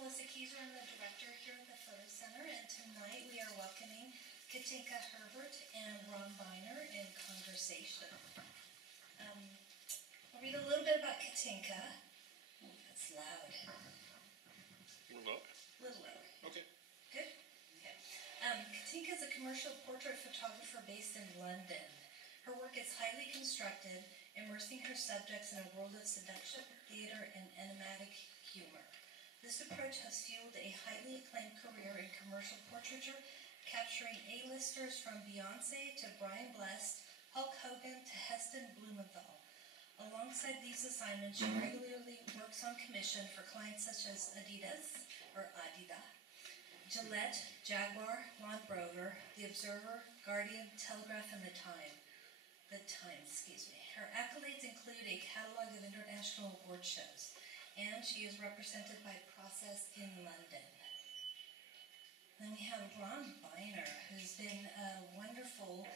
I'm the director here at the Photo Center, and tonight we are welcoming Katinka Herbert and Ron Beinner in conversation. I'll read a little bit about Katinka. Oh, that's loud. A little louder? A little louder. Okay. Good? Okay. Katinka is a commercial portrait photographer based in London. Her work is highly constructed, immersing her subjects in a world of seduction, theater, and enigmatic humor. This approach has fueled a highly acclaimed career in commercial portraiture, capturing A-listers from Beyonce to Brian Blessed, Hulk Hogan to Heston Blumenthal. Alongside these assignments, she regularly works on commission for clients such as Adidas, Gillette, Jaguar, Land Rover, The Observer, Guardian, Telegraph, and The Times. Her accolades include a catalog of international award shows, and she is represented by Process in London. Then we have Ron Beinner, who's been a wonderful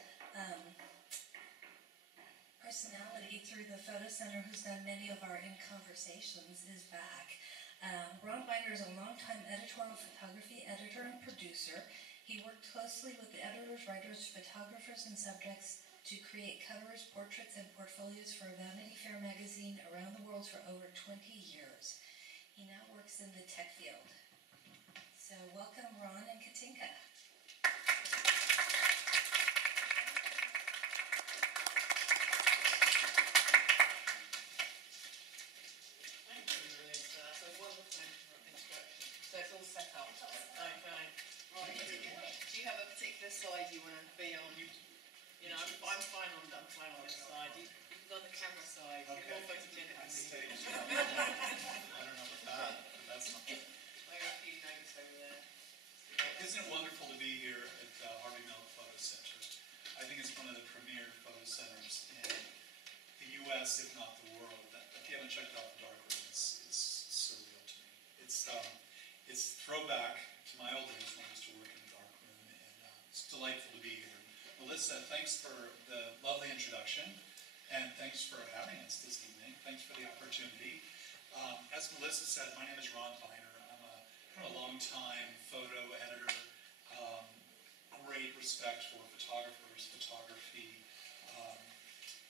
personality through the Photo Center, who's done many of our In Conversations, is back. Ron Beinner is a longtime editorial photography editor and producer. He worked closely with the editors, writers, photographers, and subjects to create covers, portraits, and portfolios for Vanity Fair magazine around the world for over 20 years. He now works in the tech field. So welcome, Ron and Katinka. Thank you, Liz. That's a wonderful introduction. So it's all set up. Okay. Right. Do you have a particular side you want to be on? You know, I'm fine on this side. You can go on the camera side. Okay. You're more photogenic than me. I don't know about that, but that's something. I got a few notes over there. Isn't it wonderful to be here at Harvey Milk Photo Center? I think it's one of the premier photo centers in the U.S., if not the world. If you haven't checked out the dark room, it's surreal to me. It's throwback to my old days when I used to work in the dark room, and it's delightful to be here. Melissa, thanks for the lovely introduction, and thanks for having us this evening. Thanks for the opportunity. As Melissa said, my name is Ron Beinner. I'm a long-time photo editor, great respect for photographers, photography,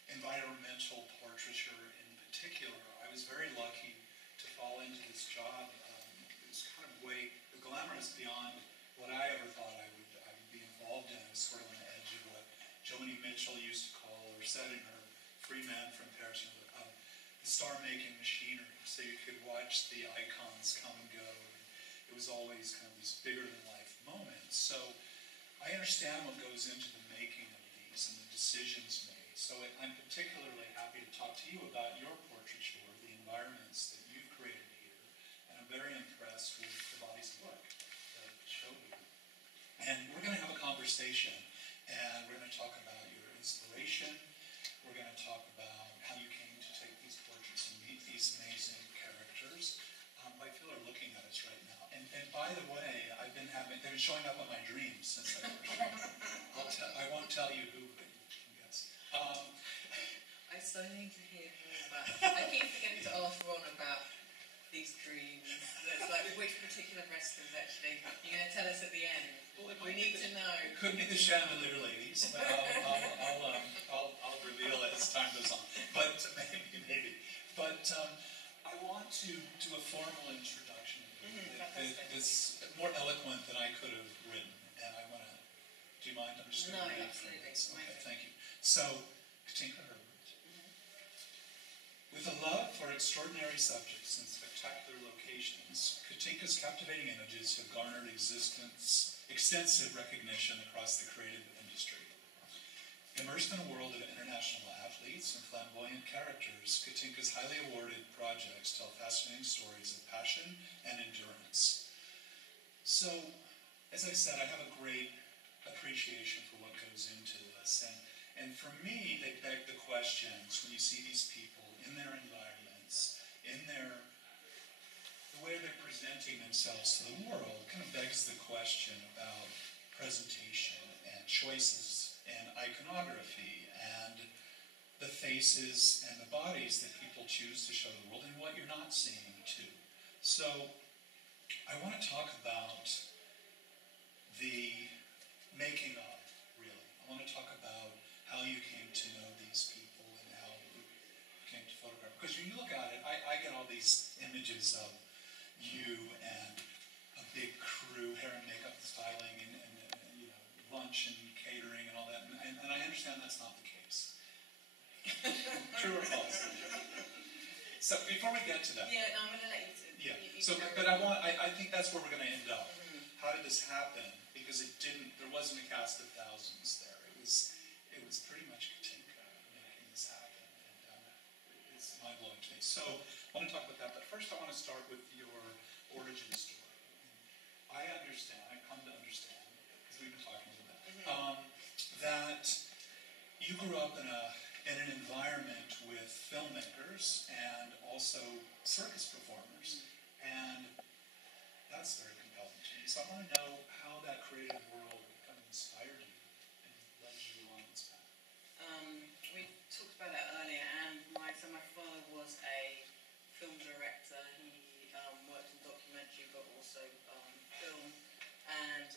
environmental portraiture in particular. I was very lucky to fall into this job. It was kind of the glamour is beyond what I ever thought I would be involved in. It was sort of on the edge of what Joni Mitchell used to call, or said in her Free Man from Paris, the star-making machinery. So you could watch the icons come and go. And it was always kind of these bigger-than-life moments. So I understand what goes into the making of these and the decisions made. So I'm particularly happy to talk to you about your portraiture, the environments that you've created here. And I'm very impressed with the bodies of work that show you. And we're going to have a conversation, and we're going to talk about your inspiration. We're going to talk about how you came to take these portraits and meet these amazing characters. I feel are looking at us right now. And by the way, they've been showing up in my dreams since I first showed up. I won't tell you who, but you can guess. I so need to hear more about. I keep forgetting to ask Ron about these dreams. It's like which particular wrestlers actually. You're going to tell us at the end. Well, we need to know. It could be the Chandelier Ladies, but I'll reveal it as time goes on. But maybe. But I want to do a formal introduction. It's more eloquent than I could have written, and I want to. Do you mind? I'm just going to read it. Okay, thank you. So, Katinka Herbert. With a love for extraordinary subjects and spectacular locations, Katinka's captivating images have garnered extensive recognition across the creative industry. Immersed in a world of international athletes and flamboyant characters, Katinka's highly awarded projects tell fascinating stories of passion and endurance. So, as I said, I have a great appreciation for what goes into this. And for me, they beg the questions when you see these people in their environments, the way they're presenting themselves to the world, kind of begs the question about presentation and choices and iconography and the faces and the bodies that people choose to show the world and what you're not seeing too. So I want to talk about the making of, really. I want to talk about how you came to know these people and how you came to photograph. Because when you look at it, I get all these images of you and a big crew, hair and makeup styling and you know, lunch and catering and all that. And I understand that's not the case. True or false? So before we get to that. Yeah, no, I'm going to let you do. Yeah. So, but I think that's where we're going to end up. How did this happen? Because there wasn't a cast of thousands there. It was pretty much Katinka making this happen, and it's mind-blowing to me. So I want to talk about that, but first I want to start with your origin story. I understand, I've come to understand, because we've been talking about that, that you grew up in an environment with filmmakers and also circus performers, and that's very compelling to me. So I want to know how that creative world kind of inspired you and led you on this path. We talked about that earlier, and my father was a film director. He worked in documentary, but also film. And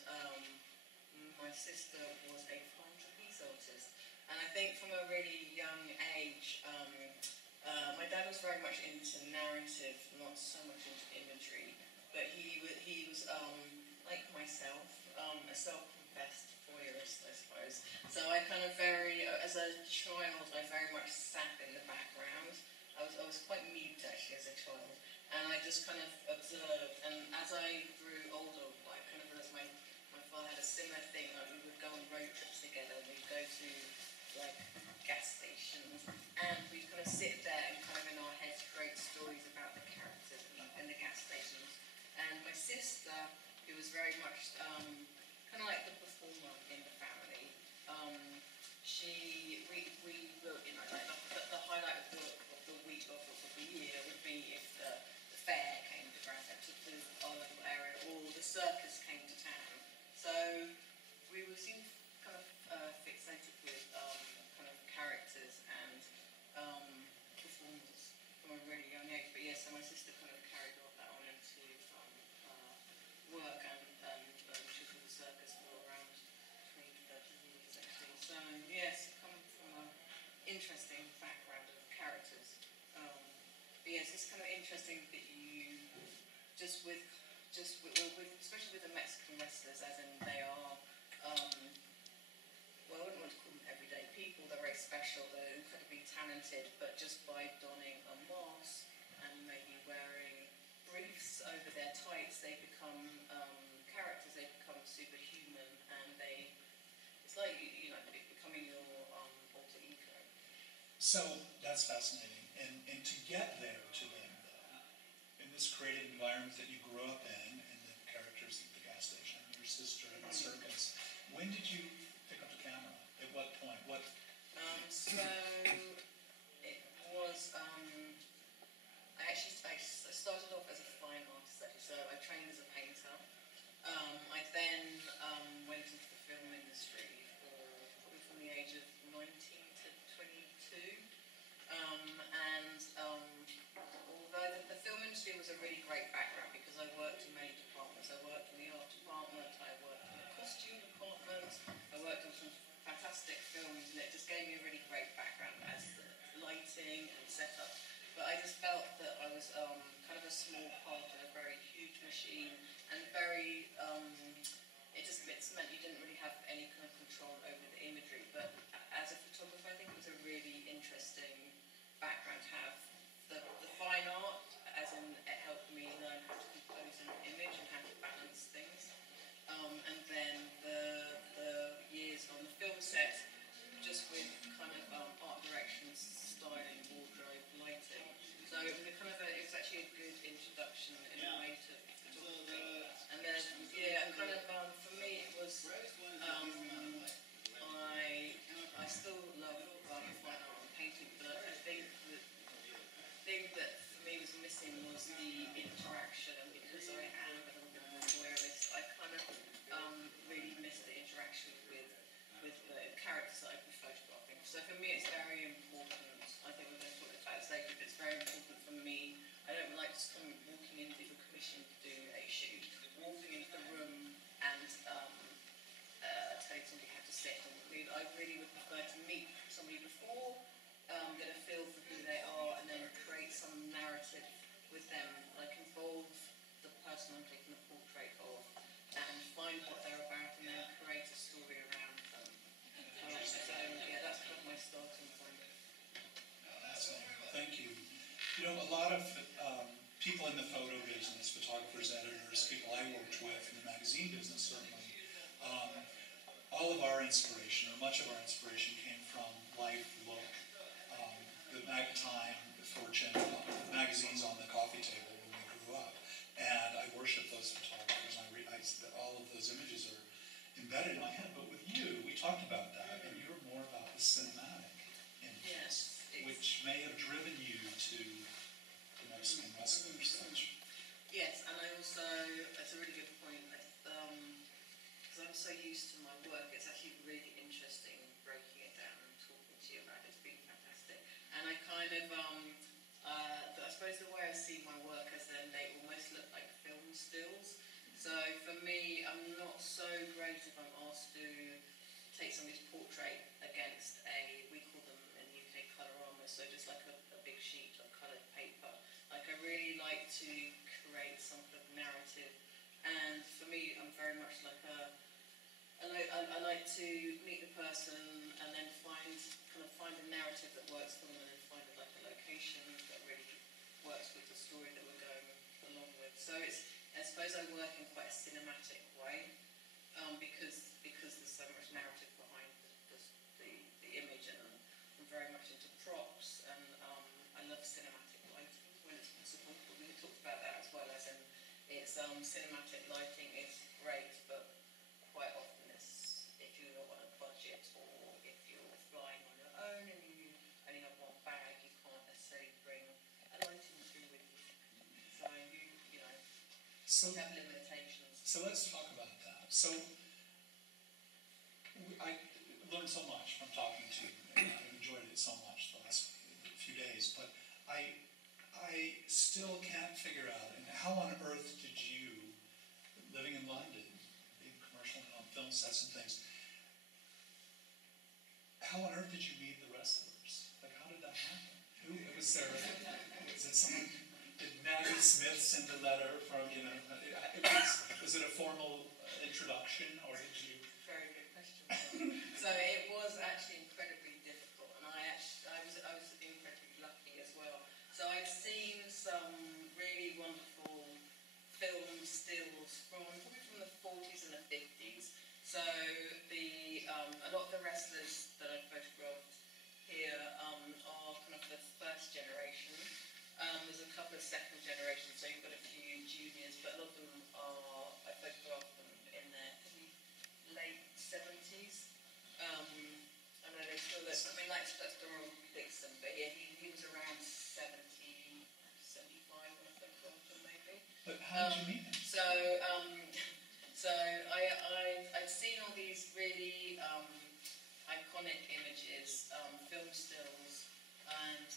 my sister was a fine trapeze artist. And I think from a really young age, my dad was very much into narrative, not so much into imagery. But he was like myself, a self-confessed voyeurist, I suppose. So I kind of as a child, I very much sat in the background. I was quite mute actually as a child, and I just kind of observed. And as I grew older, I kind of realized my father had a similar thing. Like we would go on road trips together. We'd go to like gas stations, and we'd kind of sit there and kind of in our heads create stories about the characters in the gas stations. And my sister, who was very much kind of like the performer in the family, we were, you know, like the highlight of the week of the year would be if the fair came to Grand Central, to our local area, or the circus came to town. So we seemed kind of fixated with kind of characters and performers from a really young age. But yeah, so my sister kind of carried that on into work, and she was with the circus for around 20 to 30 years actually. So yes, come from an interesting background of characters. But yes, it's kind of interesting that you with especially with the Mexican wrestlers, as in they are well, I wouldn't want to call them everyday people. They're very special. They're incredibly talented, but just by donning a mask and maybe wearing briefs over their tights, they become characters. They become superhuman, and it's like, you know, becoming your alter ego. So that's fascinating, and to get there to them, though, in this creative environment that you grew up in, and the characters at the gas station, your sister in the circus, when did you pick up the camera? At what point? So it was. I started off as a fine artist actually. So I trained as a painter. I then went into the film industry probably from the age of 19 to 22. And although the film industry was a really great background because I worked in many departments. I worked in the art department, I worked in the costume department, I worked on some fantastic films, and it just gave me a really great background as the lighting and setup. But I just felt that I was kind of a small part of a very huge machine, and very, it meant you didn't really have any kind of control over the imagery. But as a photographer, I think it was a really interesting background to have. The fine art, as in it helped me learn how to compose an image and how to balance things. And then the years on the film set, just with kind of art direction, styling, wardrobe, lighting. So it was actually a good introduction in a way to photography. And then, yeah, kind of for me it was You know, a lot of people in the photo business, photographers, editors, people I worked with in the magazine business certainly, all of our inspiration, or much of our inspiration, came from Life, Look, the Time, the Fortune, the magazines on the coffee table when we grew up. And I worship those photographers. All of those images are embedded in my head. But with you, we talked about that, and you're more about the cinematic images, which may have driven you to the Mexican wrestler or such. Yes, and I also, that's a really good point, because I'm so used to my work, it's actually really interesting breaking it down and talking to you about it. It's been fantastic. And I kind of, I suppose the way I see my work is then they almost look like film stills. So for me, I'm not so great if I'm asked to take somebody's portrait against we call them in the UK coloramas, so just like a big sheet of coloured paper. Like I really like to create some kind of narrative, and for me, I'm very much like I like to meet the person and then find a narrative that works for them, and then find like a location that really works with the story that we're going along with. So I suppose I work in quite a cinematic way, because there's so much narrative behind the image, and I'm very much into props, and I love cinematic lighting when it's possible. We talked about that as well, as in it's cinematic lighting is great, but quite often if you're not on a budget, or if you're flying on your own and you only have one bag, you can't necessarily bring a lighting crew with you. So you have limitations. So let's talk about that. So I learned so much from talking to you, and I've enjoyed it so much the last few days, but I still can't figure out, and how on earth did you, living in London, being commercial and on film sets and things, how on earth did you meet the wrestlers? Like, how did that happen? Was it someone, did Maggie Smith send a letter from, was it a formal introduction, or did you? Very good question. So it was actually incredibly difficult, and I was incredibly lucky as well. So I've seen some really wonderful film stills probably from the 40s and the 50s. So a lot of the wrestlers that I've photographed here are kind of the first generation. There's a couple of second generations, so you've got a few juniors, but a lot of them I photographed them in their late 70s. I know they still look, I mean, like that's Donald Dixon, but yeah, he was around 70, 75 when I photographed him, maybe. But how did you meet him? So I've seen all these really iconic images, film stills, and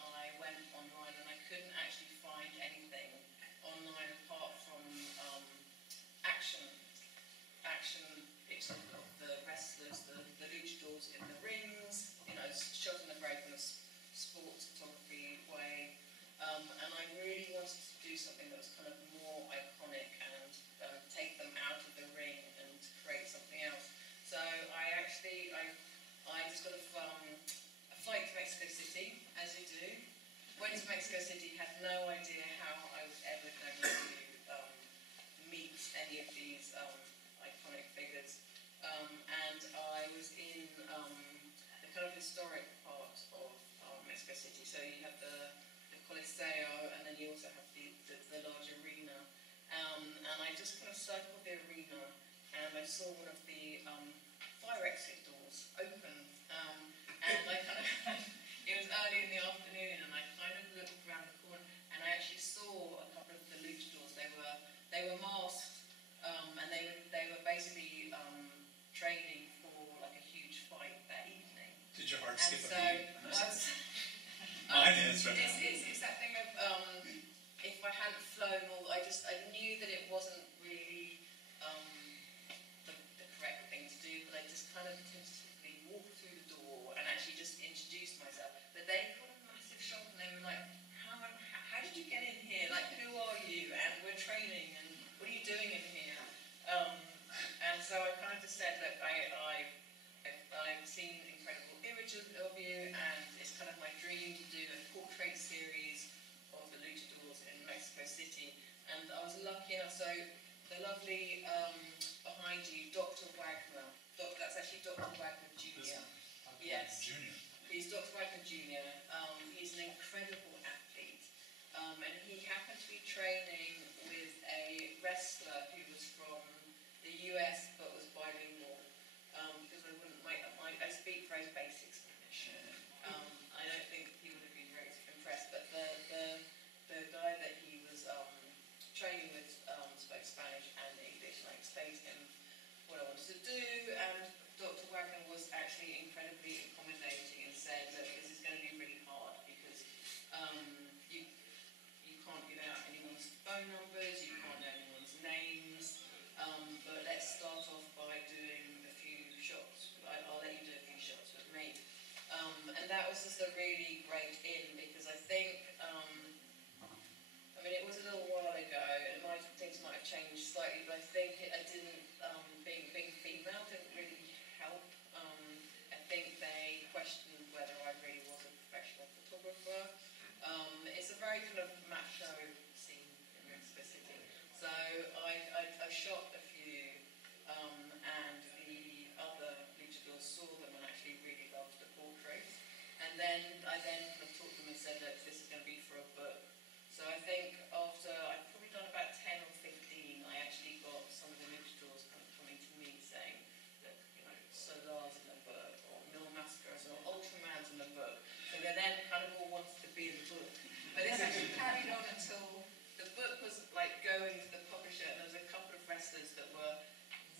I went online and I couldn't actually find anything online apart from action pictures of the wrestlers, the luchadors in the rings, shot in a very kind of sports photography way. And I really wanted to do something that was kind of more iconic and take them out of the ring and create something else. So I just got a flight to Mexico City, as you do. Went to Mexico City, had no idea how I was ever going to meet any of these iconic figures. And I was in the kind of historic part of Mexico City. So you have the Coliseo, and then you also have the large arena. And I just kind of circled the arena, and I saw one of the fire exit doors open. And I kind of, it was early in the afternoon, and I kind of looked around the corner, and I actually saw a couple of the luchadors. They were masked, and they were basically training for like a huge fight that evening. Did your heart skip a beat? Mine is right now. It's that thing of if I hadn't flown, I knew that it wasn't really the correct thing to do, but I just kind of behind you, Dr. Wagner. That's actually Dr. Wagner Jr. Yes. Junior. He's Dr. Wagner Jr. He's an incredible athlete. And he happened to be training with a wrestler who was from the US but was bilingual. Because I speak very basic Spanish. I don't think he would have been very impressed, but the guy that he was training with spoke Spanish and English, and I explained to him what I wanted to do, and Dr. Wagner was actually incredibly accommodating and said, look, this is going to be really hard because you can't give out anyone's phone numbers, you can't know anyone's names, but let's start off by doing a few shots. I'll let you do a few shots with me. And that was just a really great in, because I think, it was a little while ago, and things might have changed slightly, but I think being female didn't really help. I think they questioned whether I really was a professional photographer. It's a very kind of macho scene in Mexico City. So I shot a few, and the other luchadors saw them and actually really loved the portraits. And then I kind of talked to them and said, look, this is going to be for a book. So I think after I'd probably done about 10 or 15, I actually got some of the luchadors kind of coming to me saying, look, Solar's in the book, or Mil Mascaras, or Ultraman's in the book. So they then kind of all wanted to be in the book. But this actually carried on until the book was like going to the publisher, and there was a couple of wrestlers that were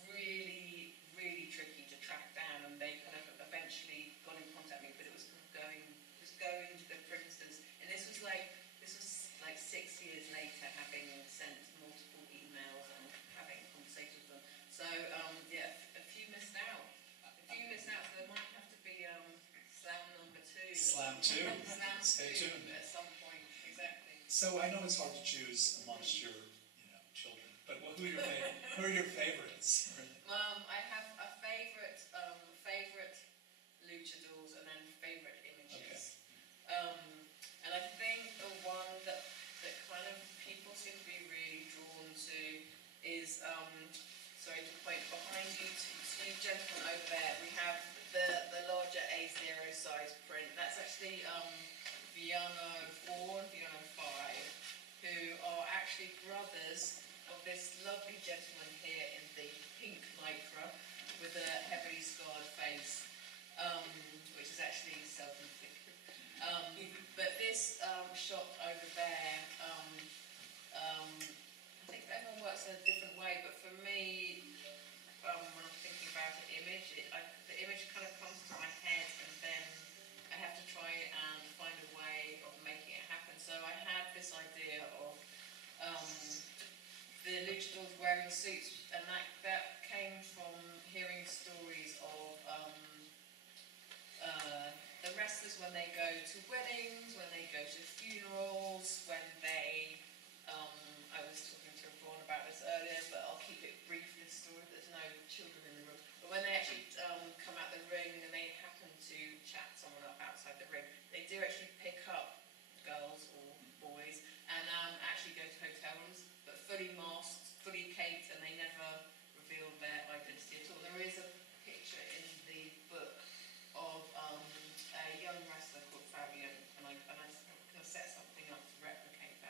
really, really tricky to track down, and they kind of eventually got in contact with me, but it was kind of going to the printers. And this was like 6 years later, having sent multiple emails and having conversations with them. So a few missed out. So there might have to be slam number 2. Slam 2. Slam Stay 2 tuned. at some point, exactly. So I know it's hard to choose amongst your children, but who are your favorites? I have a favorite luchadors and then favorite images. Okay. And I think the one that kind of people seem to be really drawn to is, sorry to point behind you, two gentlemen over there. We have the larger A0 size print. That's actually Viano 4 and Viano 5, who are actually brothers of this lovely gentleman here in the pink lycra with a heavily scarred face, which is actually self-inflicted. But this shot over there, I think everyone works in a different way, but for me, when I'm thinking about an image, the image kind of comes to my head, and then I have to try and find a way of making it happen. So I had this idea of the luchadors wearing suits, and that came from hearing stories of the wrestlers when they go to weddings, when they go to funerals, when they, I was talking to Ron about this earlier, but I'll keep it brief, this story, there's no children in the room, but when they actually come out the ring and they happen to chat someone up outside the ring, they do actually pick up girls or boys and actually go to hotel rooms, but fully masked, fully caped, and they never reveal their identity at all. There is a picture in the book of a young wrestler called Fabian, and I kind of set something up to replicate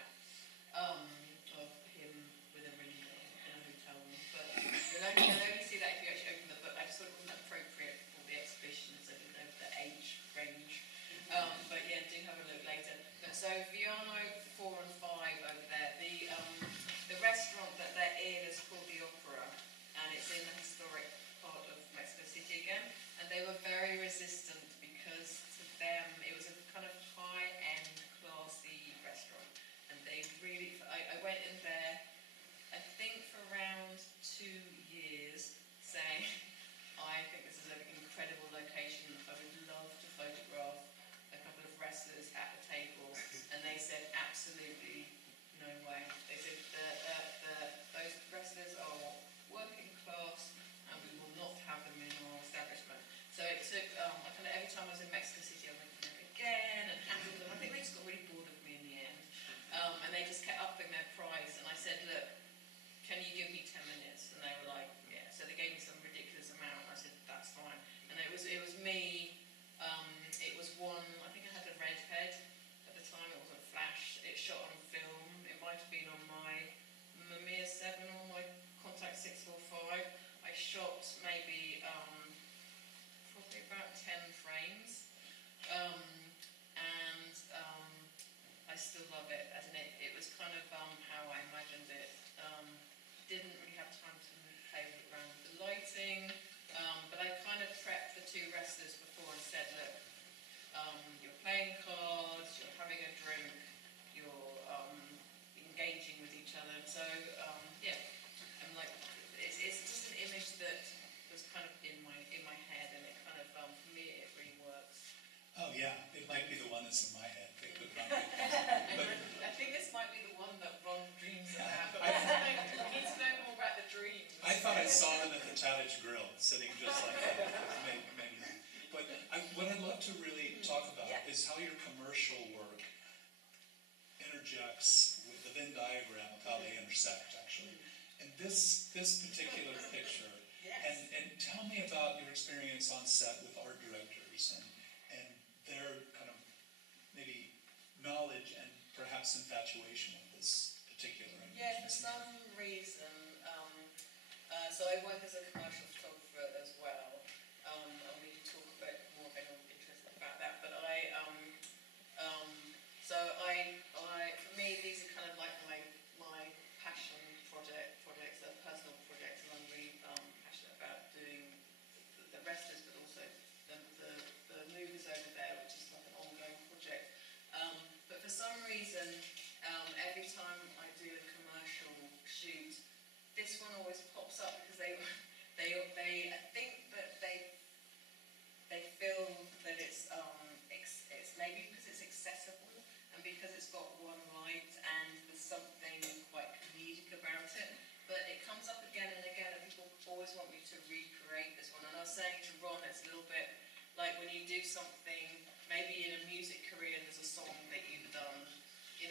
might be the one that's in my head. It could not be. But I think this might be the one that Ron dreams about. But we need to know more about the dreams. I thought I saw them at the Tattage Grill, sitting just like that. Maybe not. But what I'd love to really talk about is how your commercial work interjects with the Venn diagram of how they intersect, actually. And this particular picture, and tell me about your experience on set with art directors and their kind of maybe knowledge and perhaps infatuation with this particular image. Yeah, for some reason, so I work as a commercial photographer as well, and we can talk a bit more if anyone's interested about that, but for me, these are kind of like my passion projects, they're personal projects, and I'm really passionate about doing the wrestlers, but also the movies over there, which is like an ongoing project. But for some reason, every time I do a commercial shoot, this one always pops up because I think that they feel that it's maybe because it's accessible and because it's got one light and there's something quite comedic about it. But it comes up again and again, and people always want me to recreate this one. And I was saying to Ron, it's a little bit like when you do something, maybe in a music career, there's a song that you've done, in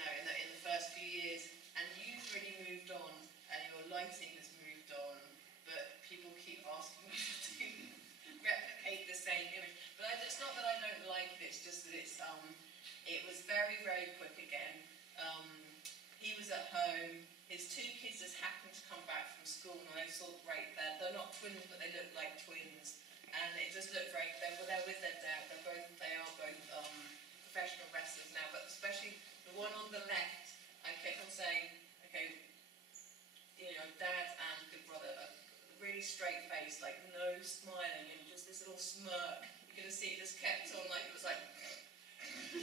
the first few years, and you've really moved on, and your lighting has moved on, but people keep asking you to replicate the same image. But it's not that I don't like it, it's just that it was very, very quick again. He was at home, his two kids just happened to come back from school, and I saw right there, they're not twins, but they look like twins, and it just looked very, they're with their dad, they are both professional wrestlers now, but especially the one on the left, I kept on saying, okay, dad and big brother are really straight faced, like no smiling, and just this little smirk. You're gonna see it just kept on, like it was like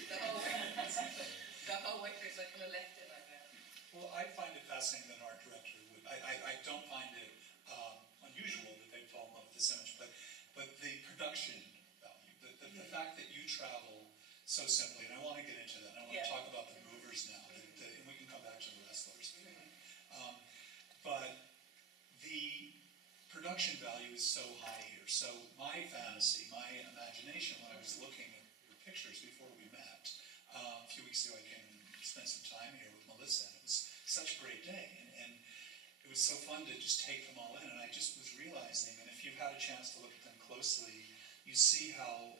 the whole way through, so I kind of left it like that. Well, I find it fascinating that an art director would. I don't find it unusual that they'd fall in love with this image, but the production value, the fact that you travel so simply, and I want to get into that. I want to talk about the movers now, and we can come back to the wrestlers. But the production value is so high here. So my fantasy, my imagination, when I was looking at your pictures before we met, a few weeks ago I came and spent some time here with Melissa, and it was such a great day. And it was so fun to just take them all in, and I just was realizing, and if you've had a chance to look at them closely, you see how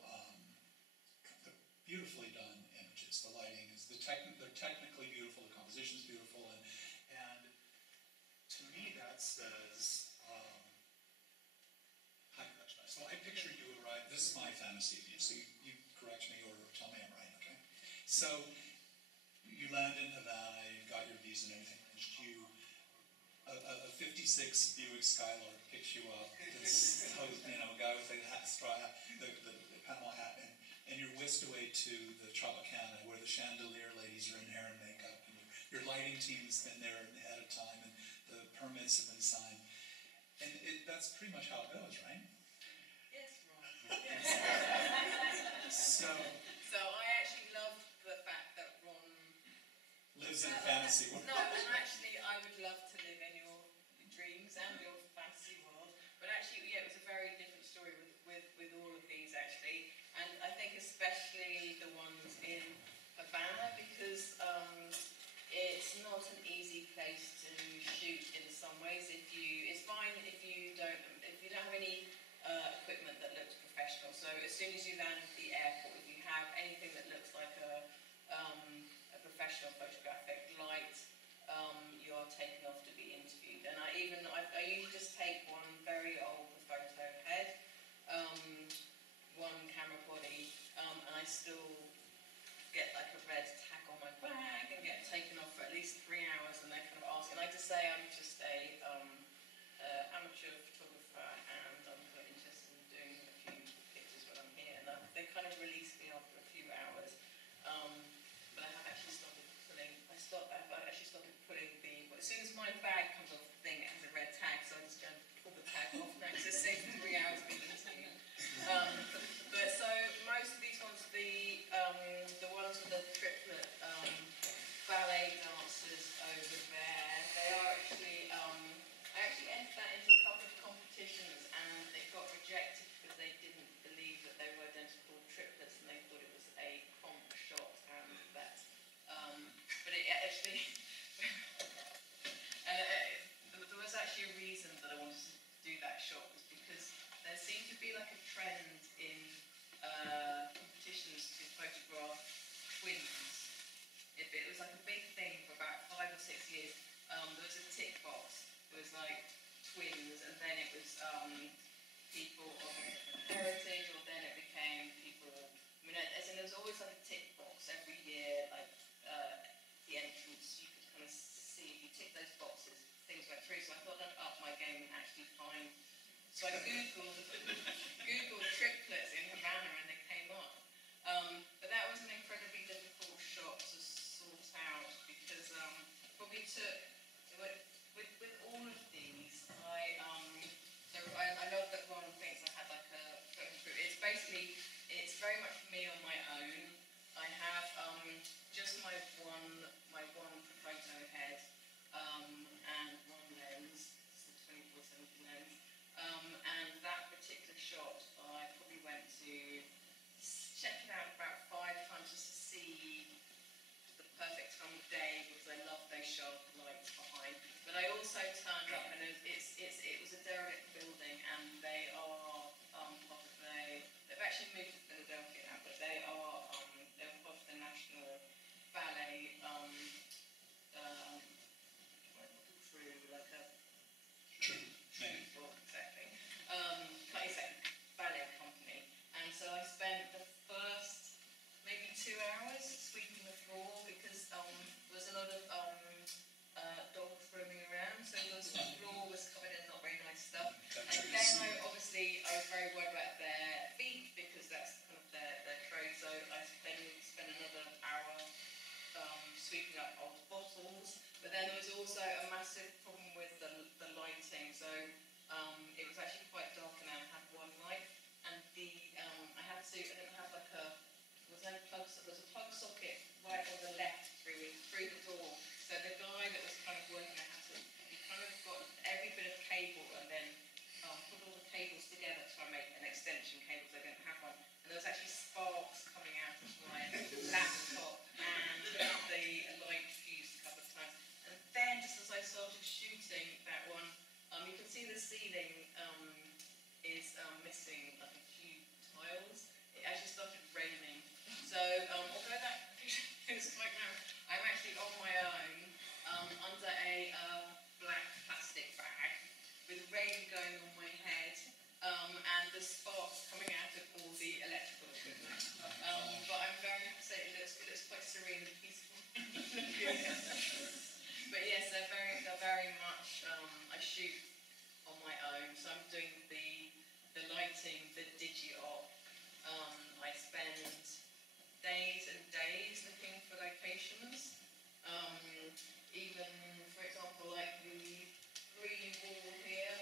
beautifully done images. The lighting is they're technically beautiful. The composition is beautiful, and to me that says high production. So I picture you arrive. This is my fantasy of you. So you correct me or tell me I'm right. Okay. So you land in Havana. You've got your visa and everything. A 56 Buick Skylark picks you up. This guy with the straw hat, the Panama hat, and you're whisked away to the Tropicana where the chandelier ladies are in hair and makeup. And your lighting team's been there ahead of time, and the permits have been signed. And that's pretty much how it goes, right? Yes, Ron. So I actually love the fact that Ron lives in a fantasy world. No, and actually I would love to live in your dreams and your fantasy world. But actually, it was a very different story with all of these actually. And I think especially the ones in Havana, because it's not an easy place to shoot in some ways. It's fine if you don't have any equipment that looks professional. So as soon as you land at the airport, if you have anything that looks like a professional photographic light, you are taken off to be interviewed. And I usually just take one very old photo head, one camera body, and I still get like a red tag on my bag and get taken off for at least 3 hours, and they kind of ask, and I just say I'm just a amateur photographer and I'm quite interested in doing a few pictures when I'm here, and they kind of release me after a few hours, but I have actually started pulling twins, and then it was people of heritage, or then it became people. I mean, as in there was always like a tick box every year, like the entrance. You could kind of see if you tick those boxes, things went through. So I thought I'd up my game and actually find. So I googled triplets in Havana, and they came up. But that was an incredibly difficult shot to sort out because probably took with all of these. I love that Ron thinks I had like a photo group. It's very much me on my own. I have just my one photo head and one lens. It's a 24-70 lens. And that particular shot, I probably went to check it out about 5 times just to see the perfect time of day, because I love those sharp lights behind. But I also turned up, and it was a derelict building, and they are part of they've actually moved to Philadelphia now, but they're part of the National Ballet crew, like a exactly, ballet company. And so I spent the first maybe 2 hours sweeping the floor because there was a lot of dogs roaming around, so the floor was covered in not very nice stuff. And then I was very worried about their feet because that's kind of their trade. So I then spent another hour sweeping up old bottles. But then there was also a massive problem with the lighting. So it was actually quite dark, and I had one light, and I didn't have like there was a plug socket right on the left through the door. So the guy that was kind of working, he kind of got every bit of cable and then put all the cables together to try and make an extension cable, so I didn't have one. And there was actually sparks coming out of my laptop, and the light fused a couple of times. And then just as I started shooting that one, you can see the ceiling is missing like a few tiles. It actually started raining. So although that is quite narrow, I'm actually on my own under a black plastic bag with rain going on my head and the sparks coming out of all the electrical equipment. But I'm very happy to say it looks quite serene and peaceful. But yes, they're very much. I shoot on my own, so I'm doing the lighting, the digi-op. I spend days and days looking for locations. Even, for example, like the green wall here,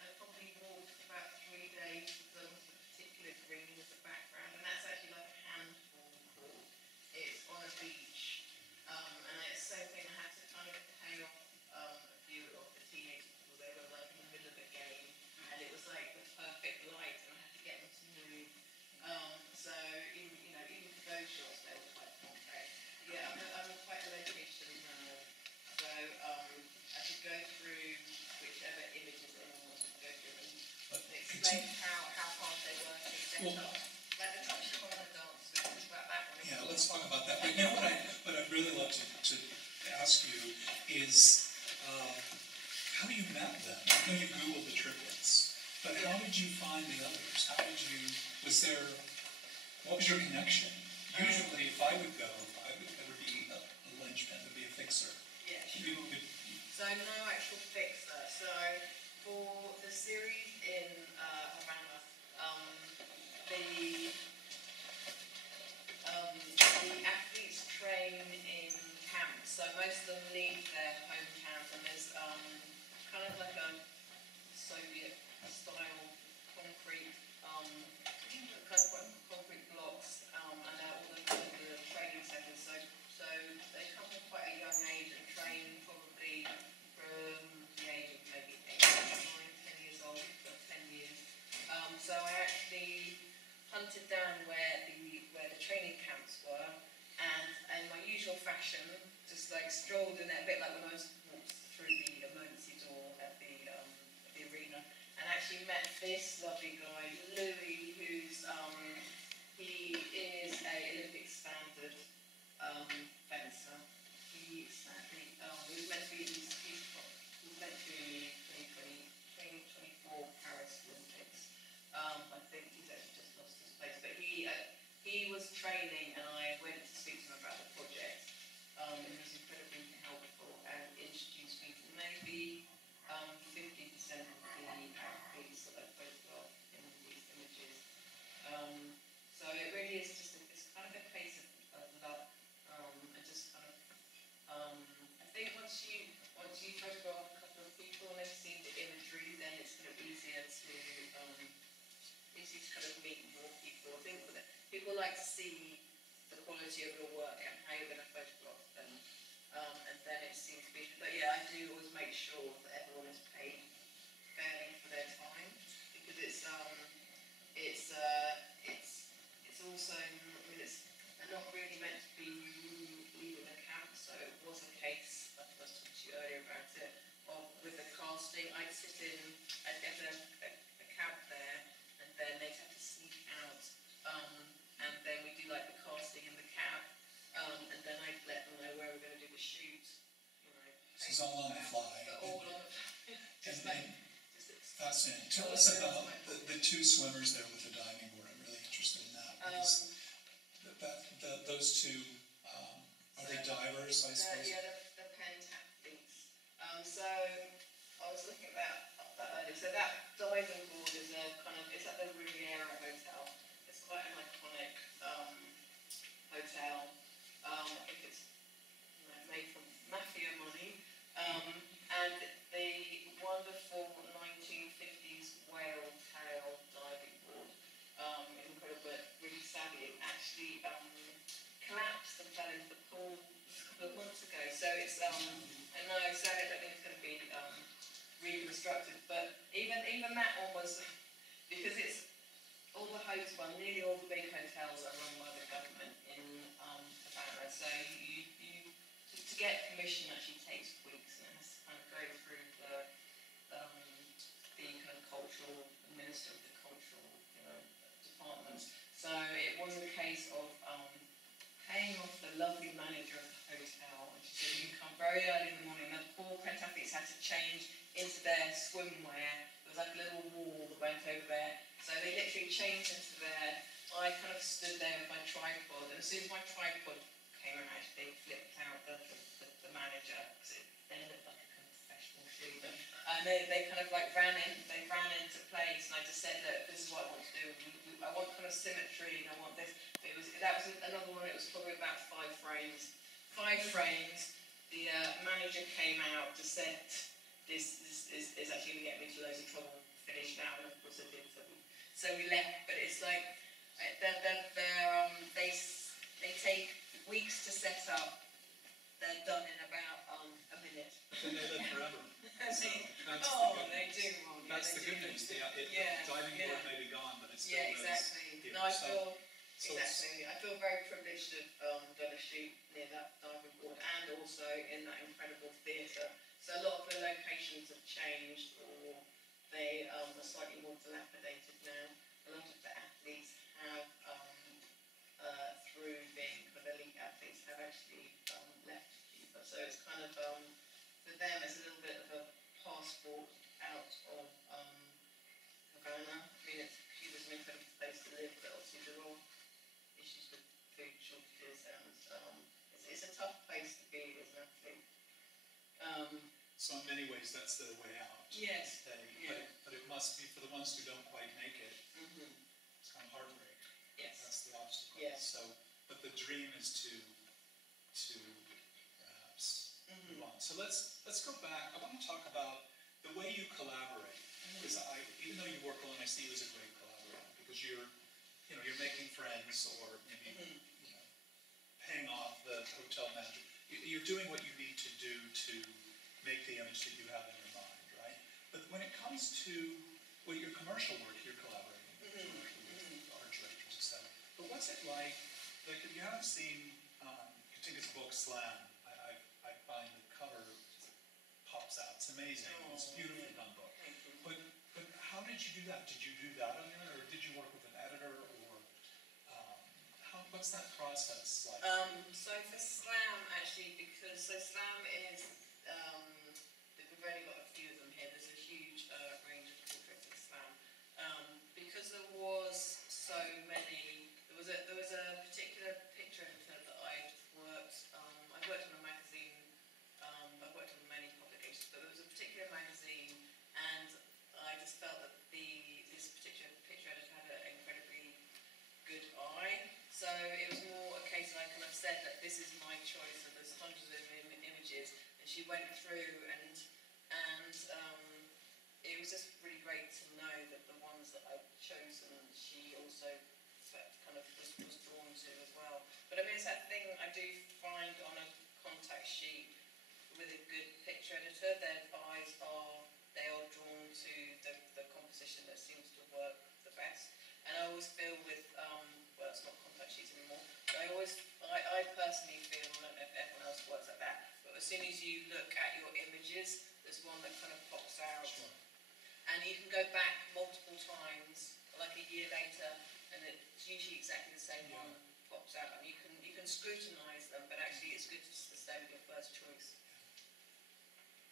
I probably walked about 3 days with a particular green as a background, and that's actually like a handball court. It's on a beach, and it's the same thing. I had to kind of pay off a few of the teenagers because they were like in the middle of a game, and it was like the perfect light, and I had to get them to move. So even for those shots, they were quite complex. Yeah, I'm quite a location now, so I could go through whichever images anyone wants to go through and explain how hard they work and set up. Like the touch of the dance, we can talk about that one. Yeah, let's talk about that. But you know what I'd really love to ask you is how you met them. I know you Googled the triplets, but how did you find the others? What was your connection? Usually, if I would go, there would be a linchpin, there would be a fixer. Yeah, sure. So no actual fixer. So for the series in Havana, the athletes train in camps. So most of them leave their home camp, and there's kind of like a Soviet-style concrete, concrete blocks, and they're all in the training centres. So they come from quite a young age and train probably from the age of maybe 8, 9, 10 years old, for 10 years. So I actually hunted down where the training camps were, and in my usual fashion, just like strolled in there, a bit like when I was walked through the emergency door at the arena, and actually met this lovely guy, Louis, who's he is a Olympic standard fencer. He sadly he was meant to be in the people like to see the quality of your work and how you're going to photograph them, and then it seems to be. But yeah, I do always make sure that everyone is paid fairly for their time, because it's also, I mean, it's not really meant to be leaving a camp. So it was a case, I was talking to you earlier about it, of with the casting, I'd sit in, I'd get a cab there, and then they'd have to sneak out, and then we do like the casting in the cab, and then I'd let them know where we're going to do the shoot. You know, so it's all on the fly. All on the fly. Fascinating. Tell us about the two swimmers there with the diving board. I'm really interested in that. Because those two, are they divers, I suppose? Yeah, they're pentathletes. So I was looking about that earlier. So that diving board is it's at the Riviera Hotel. It's quite an iconic hotel. I think it's made from mafia money. And the wonderful 1950s whale tail diving board, incredible, really savvy. It actually collapsed and fell into the pool a couple of months ago. So it's, I know, sadly, I don't think it's going to be reconstructed. But even that one was, because it's all the hotels, well, nearly all the big hotels are run by the government in Havana. So to get permission actually takes weeks, and it has to kind of go through the kind of cultural, minister of the cultural, departments. So it was a case of paying off the lovely manager of the hotel, and she said, you can come very early in the morning. The poor pentathletes had to change into their swimwear. There was like a little wall that went over there. So they literally changed into there. I kind of stood there with my tripod, and as soon as my tripod came out, they flipped out the manager, because it then looked like a professional shoot. And they kind of like ran into place, and I just said, look, this is what I want to do. I want kind of symmetry, and I want this. That was another one. It was probably about 5 frames. 5 frames. The manager came out, just said, this is actually going to get me into loads of trouble. Finish now, and of course I did. So we left. But it's like they take weeks to set up. They're done in about a minute. And they live forever. They do. That's the good news. The diving board may be gone, but it's still exactly. Here. No, I feel very privileged to have done a shoot near that diving board, and also in that incredible theatre. So a lot of the locations have changed, or they are slightly more dilapidated now. A lot of the athletes have, through being kind of elite athletes, have actually left Cuba. So it's kind of, for them, it's a little bit of a passport out of Havana. I mean, Cuba's an incredible place to live, but obviously there are issues with food shortages, and it's a tough place to be as an athlete. So in many ways, that's their way out. Yes. But it must be for the ones who don't quite make it. Mm-hmm. It's kind of heartbreak. Yes. That's the obstacle. Yes. So, but the dream is to perhaps move on. So let's go back. I want to talk about the way you collaborate. Because even though you work alone, I see you as a great collaborator, because you're making friends, or maybe paying off the hotel manager. You're doing what you need to do to make the image that you have in your mind, right? But when it comes to your commercial work, you're collaborating with art directors, etc. But what's it like? Like, if you haven't seen Katinka's book Slam, I find the cover pops out. It's amazing. It's a beautifully done book. But how did you do that? Did you do that on your own, or did you work with an editor, or what's that process like? So for Slam, actually, because Slam is, we've only got a few of them here. There's a huge range of portraits in Slam. Because there was so many, there was a particular picture editor that I'd worked. I worked on a magazine. I've worked on many publications, but there was a particular magazine, and I just felt that this particular picture editor had an incredibly good eye. So it was more a case that I kind of said that this is my choice, and there's hundreds of images, and she went through, and it was just really great to know that the ones that I'd chosen, she also kind of was always that thing I do find on a contact sheet with a good picture editor, they are drawn to the composition that seems to work the best. And I always feel with, well, it's not contact sheets anymore, but I personally feel, I don't know if everyone else works like that, but as soon as you look at your images, there's one that kind of pops out. Sure. And you can go back multiple times, like a year later, and it's usually exactly the same one pops out. And you can scrutinise them, but actually it's good to stay with your first choice.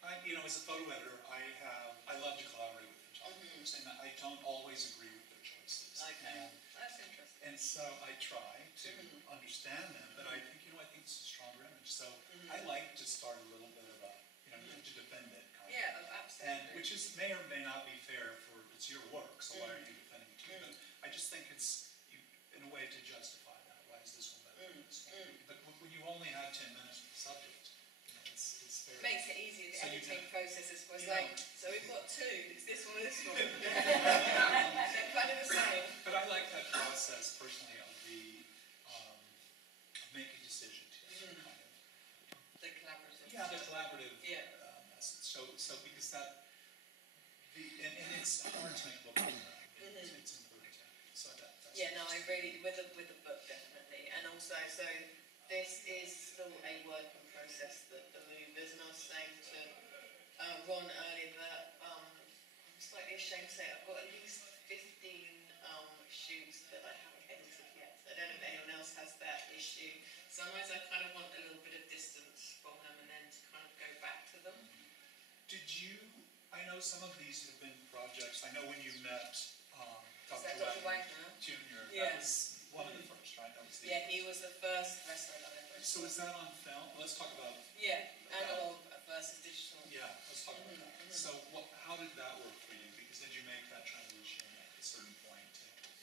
As a photo editor, I love to collaborate with photographers, and I don't always agree with their choices. Okay, that's interesting. And so I try to understand them, but I think it's a stronger image. So I like to start a little bit of to defend it, kind of. Yeah, absolutely. And which may or may not be fair it's your work, so why are you defending it too? But I just think it's, in a way, to justify that. Why is this one better than this one? But when you only have 10 minutes for the subject, it's fair. Makes it easier, the So editing process is so we've got two, it's this one or this one. They're kind of the same. But I like that process, personally, of making decisions. Kind of. The collaborative. Yeah, the collaborative. Yeah. So because and it's hard to make a book. It's important. So that's I really, with the book, definitely. And also, so this is still a work in process, the movers, and I was saying to Ron earlier that I'm slightly ashamed to say I've got at least 15 shoots that I haven't edited yet. I don't know if anyone else has that issue. Sometimes I kind of want a little bit of distance from them and then to kind of go back to them. I know some of these have been projects. I know when you met Dr. Wagner Jr., Yeah. that was one of the first, right? That was Yeah, he was the first wrestler that I ever So is that on film? Let's talk about. Yeah, analog versus digital. Yeah, let's talk about that. So how did that work for you? Because did you make that transition at a certain point?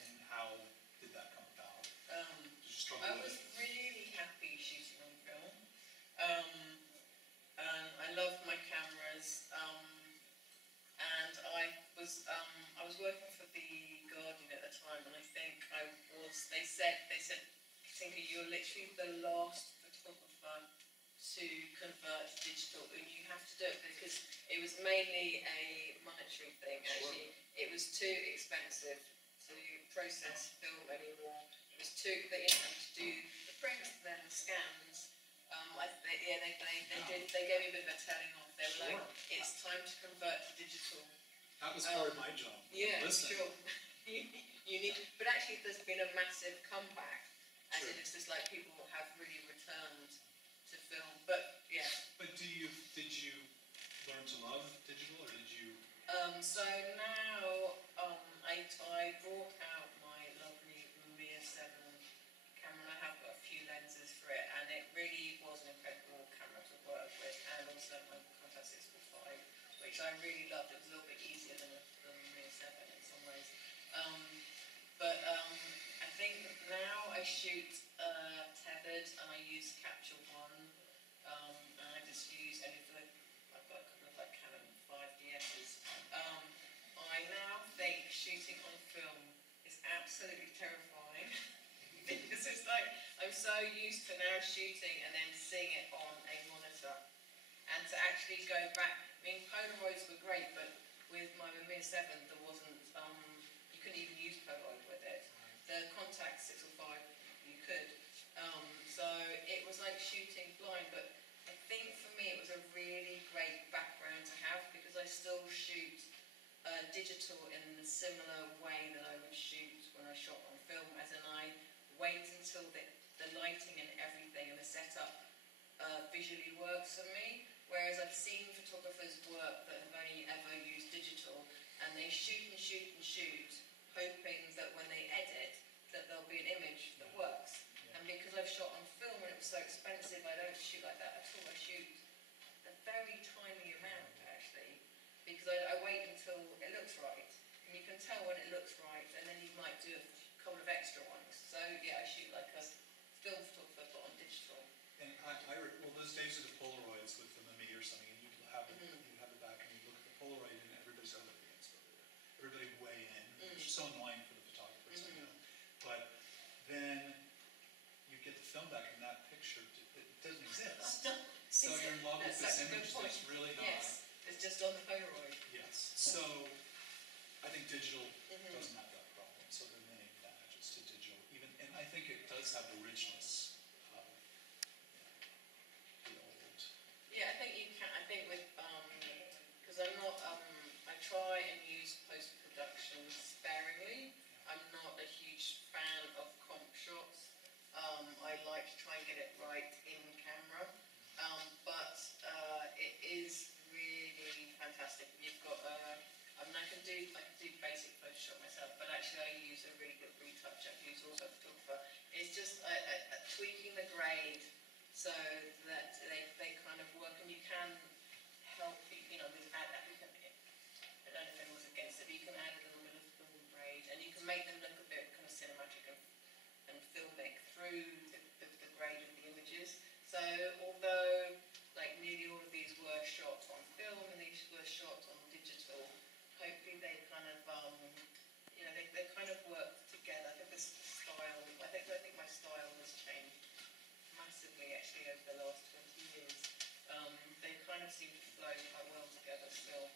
And how did that come about? Did you struggle I with was it? really happy shooting on film. And I loved my cameras. And I was working for the Guardian at the time, and I think they said, Katinka, you're literally the last photographer to convert to digital, and you have to do it because it was mainly a monetary thing, actually. Sure. It was too expensive to process film anymore. It was too, to do the prints, then the scans. They gave me a bit of a telling off. They were like, it's time to convert to digital. That was part of my job. Yeah, Listen. sure. you need, but actually there's been a massive comeback, as in it's just like people have really returned to film. But yeah. But did you learn to love digital, or did you? So now I brought out my lovely Mamiya 7 camera, and I have got a few lenses for it, and it really was an incredible camera to work with, and also my Contact 645, which I really loved. It was a little bit easier than the Mamiya 7 in some ways. But I think now I shoot tethered, and I use Capture One, and I just use anything. I've got a couple of Canon 5DSs. I now think shooting on film is absolutely terrifying because it's like I'm so used to now shooting and then seeing it on a monitor, and to actually go back. I mean, Polaroids were great, but with my Mamiya 7, there wasn't. You couldn't even use Polaroid with it. The Contact 605, you could. So it was like shooting blind, but I think for me it was a really great background to have because I still shoot digital in a similar way that I would shoot when I shot on film, as in I wait until the lighting and everything and the setup visually works for me, whereas I've seen photographers work that have only ever used digital, and they shoot and shoot and shoot, hoping that when they edit, that there'll be an image that works. And because I've shot on film and it was so expensive, I don't shoot like that at all. I shoot a very tiny amount, actually, because I wait until it looks right. And you can tell when it looks right, and then you might do a couple of extra ones. So yeah, I shoot like a film photographer, but on digital. And those days of the Polaroids with the Mamiya or something, and you have it back, and you look at the Polaroid, and everybody's over against it. Everybody weigh in. It's so annoying for the photographers, I know. But then you get the film back, and So you're in love with That's this such a good image point. that's really not. Yes, it's just on the Polaroid. Yes. So I think digital Mhm. doesn't have that problem. So there are many advantages to digital, even, and I think it does have the richness of the old. Yeah, I think you can. I think with because I'm not. I try and use post-production sparingly. I'm not a huge fan of comp shots. I like to try and get it right in camera, but it is really fantastic. You've got. I mean, I can do basic Photoshop myself, but actually I use a really good retouch. I use also a photographer. It's just tweaking the grade so that they kind of work, and you can help, you know, with add, you can, I don't know if anyone's against it, but you can add a little bit of film grade, and you can make them look a bit kind of cinematic and filmic through the grade of the images. So although like nearly all of these were shot on film and these were shot on digital, hopefully they kind of you know, they kind of work together. I think this style, I think my style has changed massively actually over the last 20 years. They kind of seem to flow quite well together still.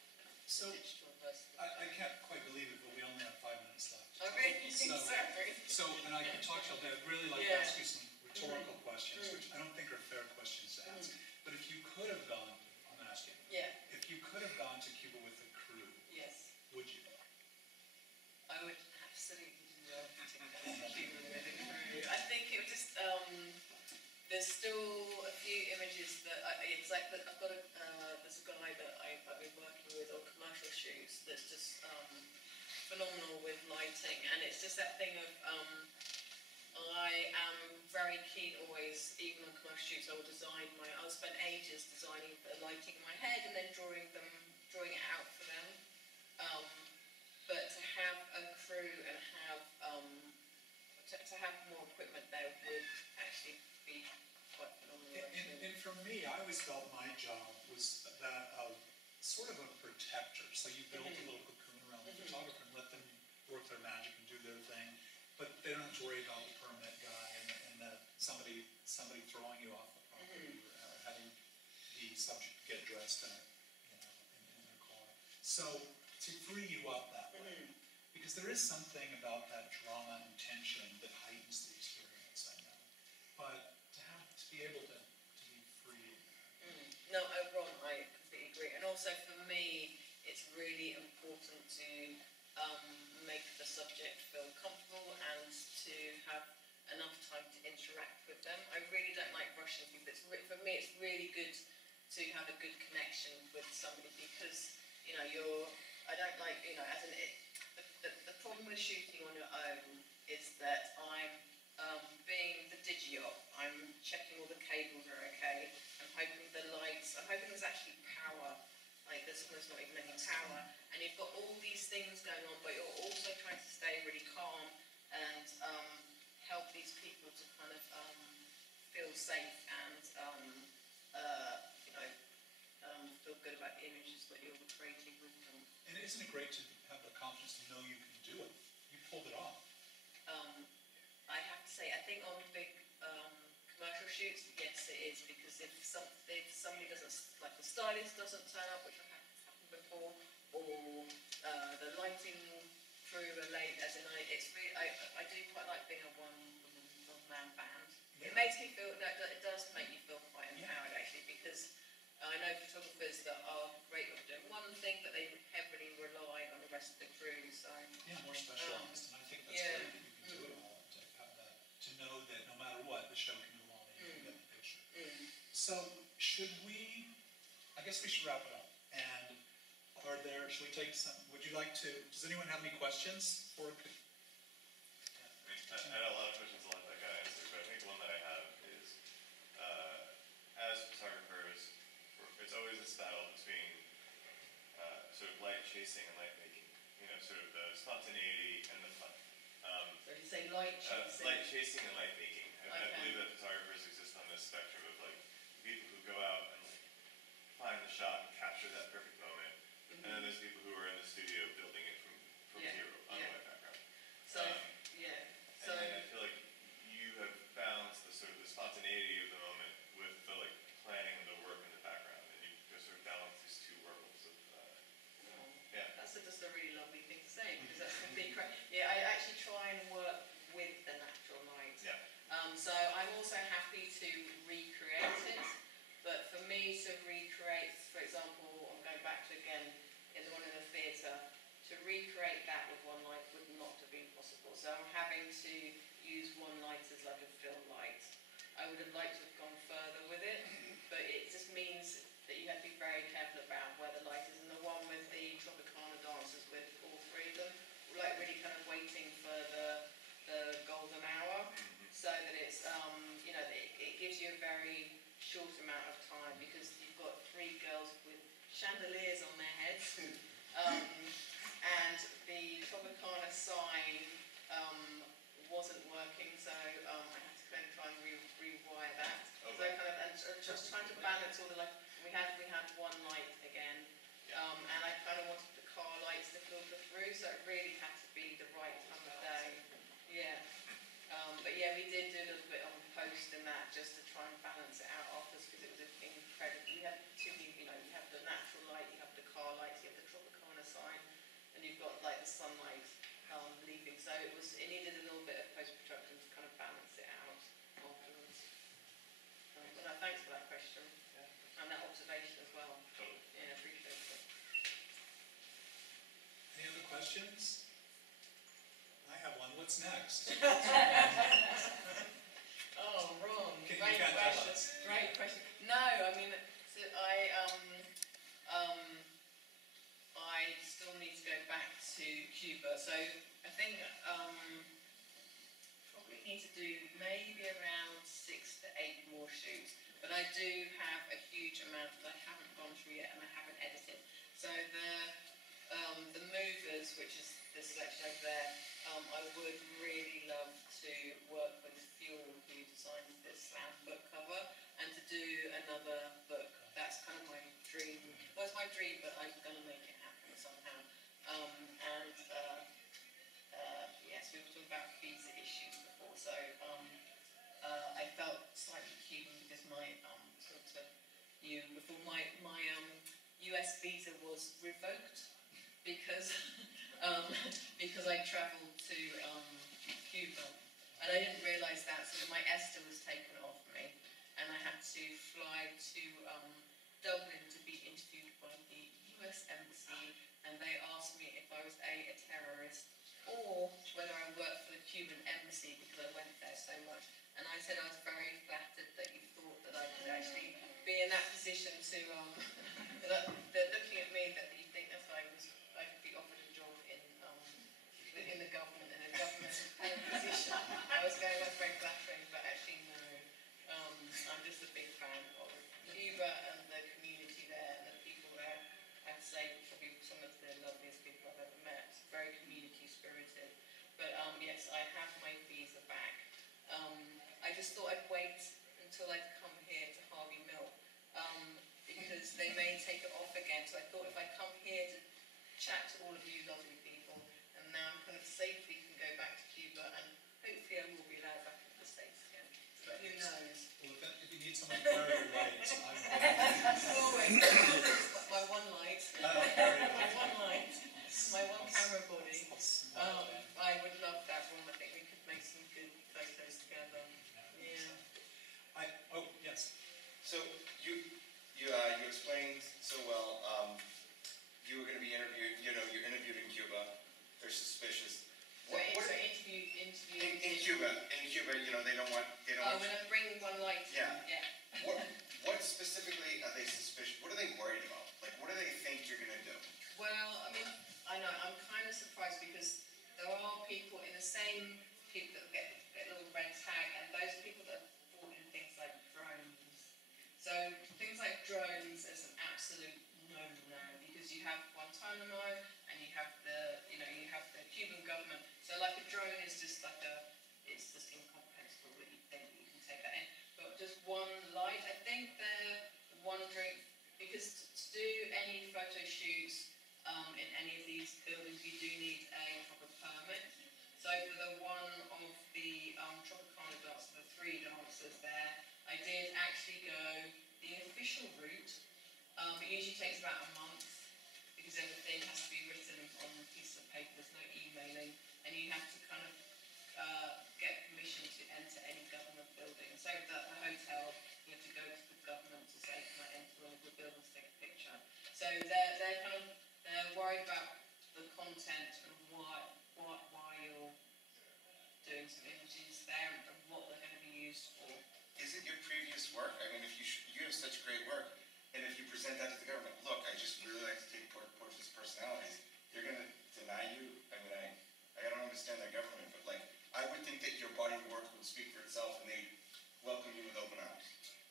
So Digital versus I can't quite believe it, but we only have 5 minutes left. I really sorry. So, and I can talk to you, I'd really like to Yeah. ask you some rhetorical questions, which I don't think are fair questions to ask. But if you could have gone, I'm asking, Yeah. if you could have gone to Cuba with the crew, Yes. would you? I would absolutely love to go to Cuba with a crew. I think it would just there's still a few images that it's like that I've got there's a guy that I've been working with on commercial shoots that's just phenomenal with lighting, and it's just that thing of I am very keen always, even on commercial shoots, I'll spend ages designing the lighting in my head and then drawing it out for them. But to have a crew and have to have more equipment there would actually be quite phenomenal. And for me, I always felt my job was that of sort of a protector. So you build a little cocoon around the photographer and let them work their magic and do their thing, but they don't have to worry about the permit guy and somebody throwing you off the property or having the subject get dressed in their car. So to free you up that way, because there is something about that drama and tension that heightens the experience, I know. But to be able to be free. No, Ron, I completely agree. And also for me, it's really important to make the subject feel comfortable and to have enough time to interact with them. I really don't like rushing people. For me, it's really good to have a good connection with somebody because, you know, I don't like, you know, the problem with shooting on your own is that I'm being the digi-op. I'm checking all the cables are okay. I'm hoping there's actually power. Like there's not even any power. And you've got all these things going on, but you're also trying to stay really calm and help these people to kind of feel safe and feel good about the images that you're creating with them. And isn't it great to have the confidence to know you can do it? You pulled it off. I have to say, I think on big commercial shoots, yes, it is, because if somebody doesn't, like the stylist doesn't turn up, which I've happened before, or the lighting crew are late, I do quite like being a one-man band. It makes me feel, it does make me feel quite empowered actually, because I know photographers that are great at doing one thing, but they heavily rely on the rest of the crew. So yeah, more specialized, and I think that's great that you can do it all, to have that, to know that no matter what, the show can go on and you can get the picture. So I guess we should wrap it up. And should we take some? Would you like to? Does anyone have any questions for? I had a lot of questions I'll let that guy answer, but I think one that I have is, as photographers, it's always this battle between sort of light chasing and light making. You know, sort of the spontaneity and the fun. So you say light chasing? Light chasing and light making. I believe that photographers exist on this spectrum of like people who go out and like find the shot and capture that perfect moment, and then there's people who are in the studio building it from zero on the white background. So and I feel like you have balanced the sort of the spontaneity of the moment with the like planning and the work and would have liked to have gone further with it, but it just means that you have to be very careful about where the light is. And the one with the Tropicana dancers, with all three of them, were like really kind of waiting for the golden hour, so that it's, you know, it gives you a very short amount of time, because you've got three girls with chandeliers on their heads, and the Tropicana sign wasn't working, so I had to kind of try and rewire that. Okay. So I kind of, and just trying to balance all the light. We had one light again, and I kind of wanted the car lights to filter through, so it really had to be the right time of day. Yeah. But yeah, we did do a little bit on post and that, just to try and balance it out afterwards, because it was incredible. We had two, you know, you have the natural light, you have the car lights, you have the Tropicana sign, and you've got like the sunlight leaving. So it needed a little bit of post-production to kind of balance it out afterwards. But no, thanks for that question. And that observation as well. Totally. Yeah, appreciate it. Any other questions? I have one. What's next? Oh, Ron, You great can't tell question. us. Great question. No, I mean, so I still need to go back to Cuba. So I think probably need to do maybe around 6 to 8 more shoots. But I do have a huge amount that I haven't gone through yet and I haven't edited. So the movers, which is the selection over there, I would really love to work with Fuel, who designed this slam book cover, and to do another book. That's kind of my dream. Well, it's my dream, but I'm going to make it happen somehow. Yes, we were talking about visa issues before, so I felt slightly Cuban because before my US visa was revoked because because I travelled to Cuba, and I didn't realise that, so my ESTA was taken off me, and I had to fly to Dublin to be interviewed by the US Embassy, and they asked me if I was a terrorist or whether I worked for the Cuban Embassy because I went there so much. And I said I was very flattered that you thought that I could actually be in that position to, that they're looking at me, that you think that I could be offered a job in the government, in a government position. I was going, that's very flattering, but actually no. I'm just a big fan of Cuba and the community there and the people there. I'd say probably some of the loveliest people I've ever met. Very community spirited. But yes, I have my visa back. I just thought I'd wait until I'd come here to Harvey Milk, because they may take it off again. So I thought if I come here to chat to all of you lovely people, and now I'm kind of safely can go back to Cuba, and hopefully I will be allowed back into the States again. But who knows? Well, if you need someone to carry your lights, I'm Always. My one light. My one light. My one camera body. I would love that one. I think we could make some good photos together. Yeah. Oh, yes. So you explained so well. You were going to be interviewed. You know, you're interviewed in Cuba. They're suspicious. Interview in Cuba. You know, they don't want. I'm going to bring one light. Yeah. Yeah. What specifically are they suspicious? What are they worried about? Like, what do they think you're going to do? Well, I mean, I know I'm kind of surprised because there are people in the same people that get a little red tag, and those people that have bought in things like drones. So things like drones is an absolute no-no, because you have Guantanamo and you have the Cuban government. So like a drone is just like it's just incomprehensible that you think you can take that in. But just one light, I think they're wondering, because to do any photo shoots in any of these buildings, you do need a proper permit. So for the one of the Tropicana dancers, the 3 dancers there, I did actually go the official route. It usually takes about a month because everything has to be written on a piece of paper. There's no emailing, and you have to kind of get permission to enter any government building. So that the hotel, you have to go to the government to say, can I enter one of the buildings to take a picture? So they're worried about the content and why you're doing some images there and what they're going to be used for. Is it your doing such great work, and if you present that to the government, look, I just really like to take portraits of personalities, they're going to deny you. I mean, I don't understand that government, but like, I would think that your body of work would speak for itself, and they welcome you with open arms.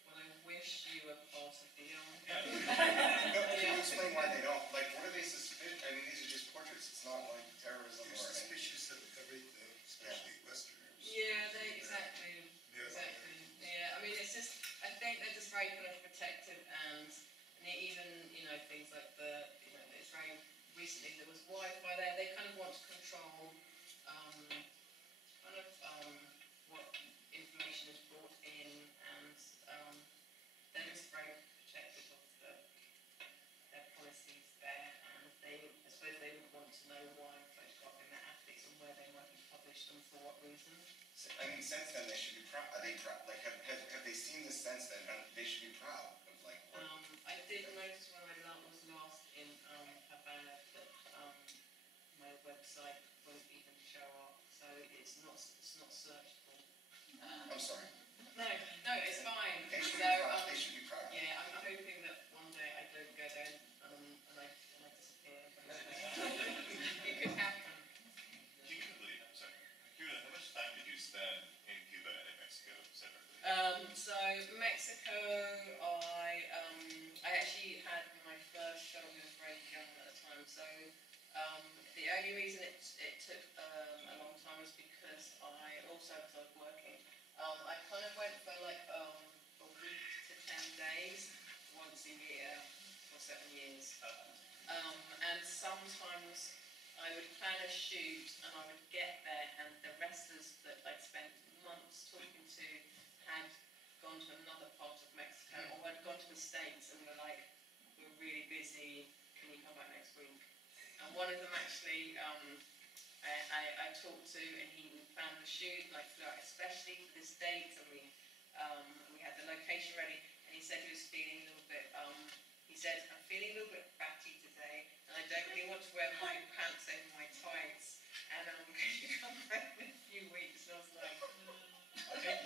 Well, I wish you were part of the No, can you explain why they don't? Like, what are they suspicious? I mean, these are just portraits. It's not like terrorism They're or suspicious of everything, especially Westerners. Yeah, exactly. Exactly. Yeah, I mean, it's just, I think they're just very kind of protective, and even, things like it's very recently there was Wi-Fi there. They kind of want to control what information is brought in, and they're just very protective of their policies there, and I suppose they would want to know why I'm photographing their athletes and where they might have published them for what reason. So, I mean, since then they should be proud. Are they proud? Like, have they seen this since then? They should be proud of like. I did notice when I was last in Havana that my website won't even show up, so it's not searchable. I'm sorry. No, it's fine. They should So, be proud. They should be proud. yeah, I'm hoping that one day I don't go there and I disappear. It could happen. Cuba, how much time did you spend in Cuba and in Mexico separately? So Mexico, I actually had my first show when I was very young at the time. So the only reason it took a long time was because I was working. I kind of went for like a week to 10 days once a year for 7 years. And sometimes I would plan a shoot and I would get there and the wrestlers that I'd spent months talking to had gone to another part of Mexico or had gone to the States and were like, we're really busy, can you come back next week? And one of them actually I talked to, and he planned the shoot, and I flew out especially for this date, and we had the location ready, and he said he was feeling a little bit, he said, I'm feeling a little bit batty today, and I don't really want to wear my pants over my tights, and I'm going to come back in a few weeks. And I was like, okay.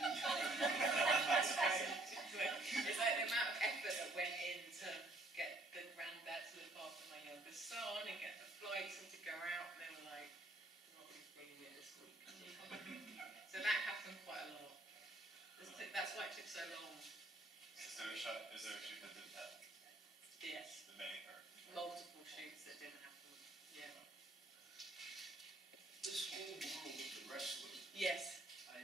It's like the amount of effort that went in to get the granddad to look after my youngest son and get the flights and to go out, and they were like, I'm not really feeling it this week. So that happened quite a lot. That's why it took so long. Is there a shoot that didn't happen? Yes. The many are. Multiple shoots that didn't happen. Yeah. This whole world of the wrestling, Yes. I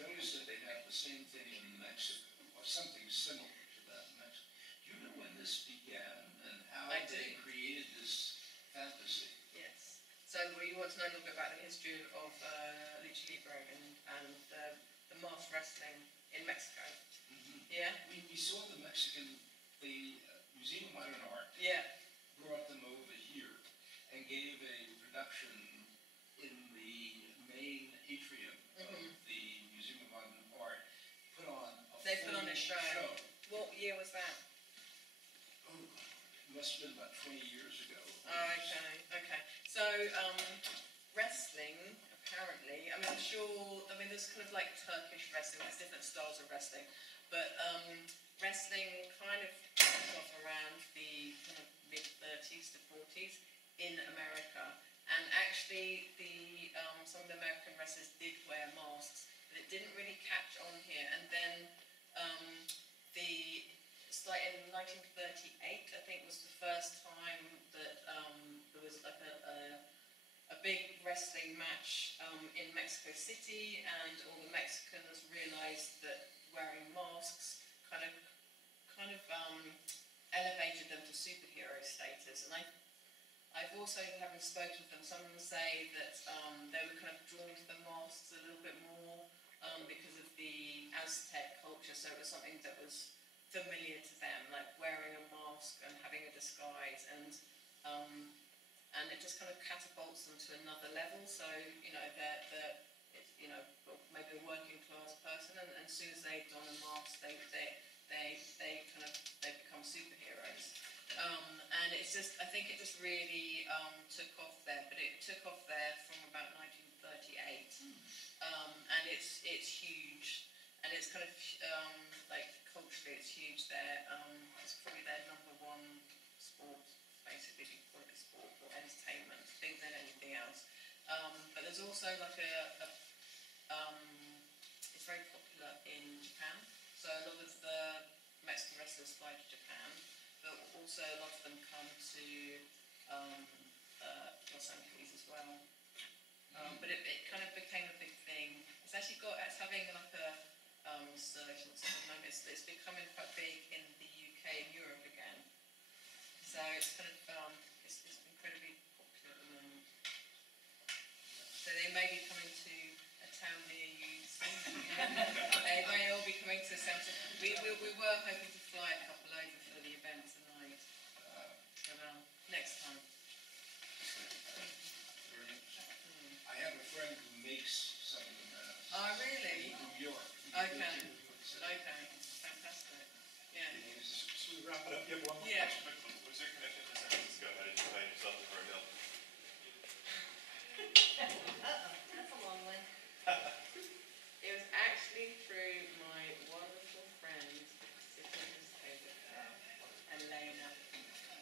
noticed that they have the same thing in Mexico, or something similar to that in Mexico. Do you know when this began and how I they do. created this fantasy? Yes. So we want to know a little bit about the history of lucha libre and the mass wrestling in Mexico. Mm-hmm. Yeah. We saw the Museum of Modern Art Yeah. brought them over here and gave a production in the main atrium of the Museum of Modern Art. Put on a show. What year was that? Oh, it must have been about 20 years ago. Okay. So wrestling, apparently, there's kind of like Turkish wrestling, there's different styles of wrestling, but wrestling kind of took off around the kind of mid-30s to 40s in America, and actually some of the American wrestlers did wear masks, but it didn't really catch on here, and then it's like in 1938, I think, was the first time that there was like a big wrestling match in Mexico City, and all the Mexicans realized that wearing masks kind of elevated them to superhero status. And I've also, having spoken with them, some of them say that they were kind of drawn to the masks a little bit more because of the Aztec culture, so it was something that was familiar to them, like wearing a mask and having a disguise, and it just kind of catapults them to another level. So they're maybe a working class person, and as soon as they don a mask, they become superheroes. And it's just, I think it just really took off there, but it took off there from about 1938, and it's huge, and it's kind of like culturally it's huge there. But there's also like it's very popular in Japan. So a lot of the Mexican wrestlers fly to Japan, but also a lot of them come to Los Angeles as well. But it kind of became a big thing. It's having like a resurgence at the moment. It's becoming quite big in the UK and Europe again. So it's kind of it's incredibly popular at the moment. So they may be coming to a town near you soon. They may all be coming to San Francisco. We were hoping to fly a couple over for the event tonight. But next time. I have a friend who makes some of the masks. Oh, really? In New York. Okay. Okay. Fantastic. Yeah. Should we wrap it up? You have one more? Yeah. What's your connection to San Francisco? How did you find yourself in Vermil? That's a long one. It was actually through my wonderful friend, Elena.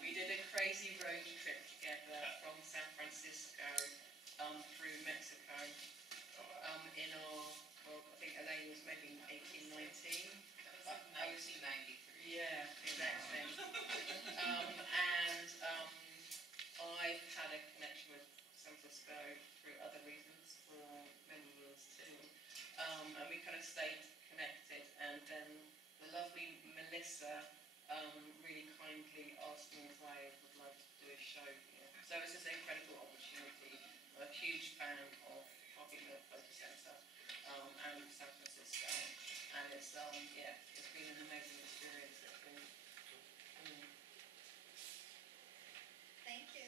We did a crazy road trip together from San Francisco through Mexico. In our, well, I think Elaine was maybe 18, 19. I was 93. Yeah, exactly. And I've had a connection with San Francisco through other reasons for many years too. And we kind of stayed connected. And then the lovely Melissa really kindly asked me if I would like to do a show here. So it's just an incredible opportunity. I'm a huge fan of the Photo Centre and San Francisco. And it's it's been an amazing experience. Thank you.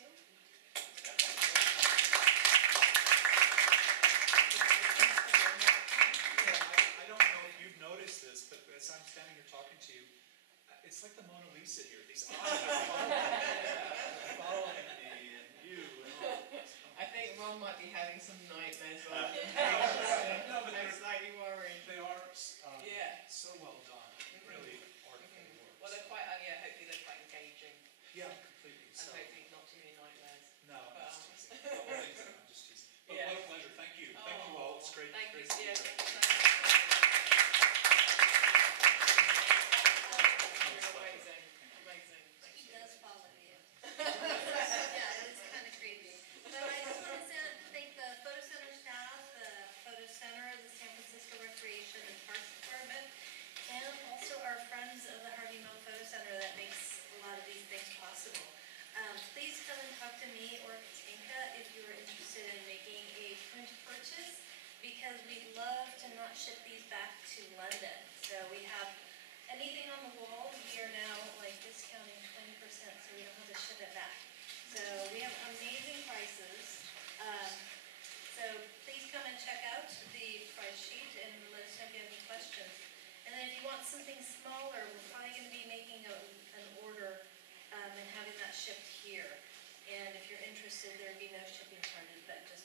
I don't know if you've noticed this, but as I'm standing here talking to you, it's like the Mona Lisa here. These eyes are following me and you and all. I think Ron might be having some nightmares on No, but I'm slightly worried. they are Yeah. so well done. Really artful work. Well, they're quite, hopefully they're quite engaging. Yeah, completely. And So, hopefully not too many nightmares. no, I'm just teasing. I'm just teasing. But Yeah. what a pleasure. Thank you. Thank you all. It's great. Thank you. Great to be Yeah, here. thank you so much. You're amazing. Amazing. Thank He you. does follow you. Yeah, it's kind of creepy. But I just want to thank the Photo Center staff, the Photo Center, the San Francisco Recreation and Parks Department, and also our friends of the Harvey Milk Photo Center that makes a lot of these things possible. Please come and talk to me or Katinka if you are interested in making a print purchase, because we'd love to not ship these back to London. So we have anything on the wall, we are now like discounting 20%, so we don't have to ship it back. So we have amazing prices. So please come and check out the price sheet and let us know if you have any questions. And then if you want something smaller, we're probably going to be making an order and having that shipped here. And if you're interested, there would be no shipping charges, but just